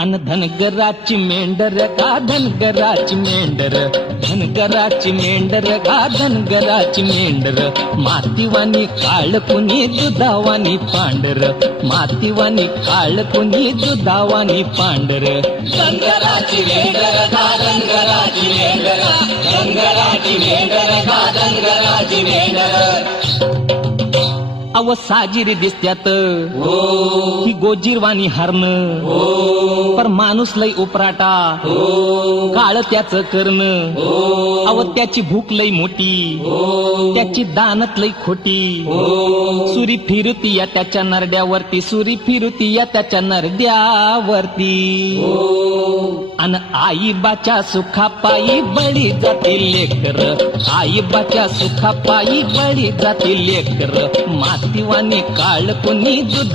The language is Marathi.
अन धनगराची मेंढर गा धनगराची मेंढर, धनगराची मेंढर गा धनगराची मेंढर, मातीवानी काळ कुणी दुधावानी पांढर, मातीवानी काळ कुणी दुधावानी पांढर. धनगराची मेंढर गा धनगराची मेंढर, धनगराची मेंढर गा धनगराची मेंढर. अव साजिरी दिसत्यात हो ही गोजीरवाणी हरण, हो पर माणूस लय उपराटा, हो काळ त्याचं कर्ण. हो अव त्याची भूक लय मोठी, हो त्याची दानत लय खोटी. हो सुरी फिरती या त्याच्या नरड्यावरती, सुरी फिरती या त्याच्या नरड्यावरती. अन आईबाच्या सुखापायी बळी जातील लेकर, आईबाच्या सुखापायी बळी जातील लेकर, मातीवानी काळ कुणी दुधा